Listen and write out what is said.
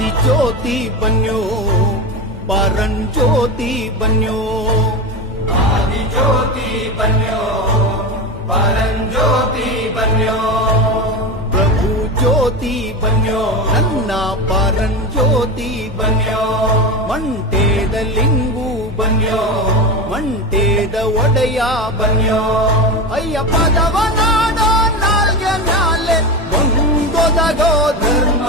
ಆದಿಜ್ಯೋತಿ ಬನ್ಯೋ ಪರಂಜ್ಯೋತಿ ಬನ್ಯೋ ಆದಿಜ್ಯೋತಿ ಬನ್ಯೋ ಪರಂಜ್ಯೋತಿ ಬನ್ಯೋ ಪ್ರಭು ಜ್ಯೋತಿ ಬನ್ಯೋ ನನ್ನ ಪರಂಜ್ಯೋತಿ ಬನ್ಯೋ ಮಂಟೇದ ಲಿಂಗು ಬನ್ಯೋ ಮಂಟೇದ ಒಡೆಯ ಬನ್ಯೋ ಅಯ್ಯಪ್ಪದವ ನಾಡೋ ನಾಲ್ಗೆ ಮ್ಯಾಲೆ ಒಂದೊದಗೋ ಧರ್ಮ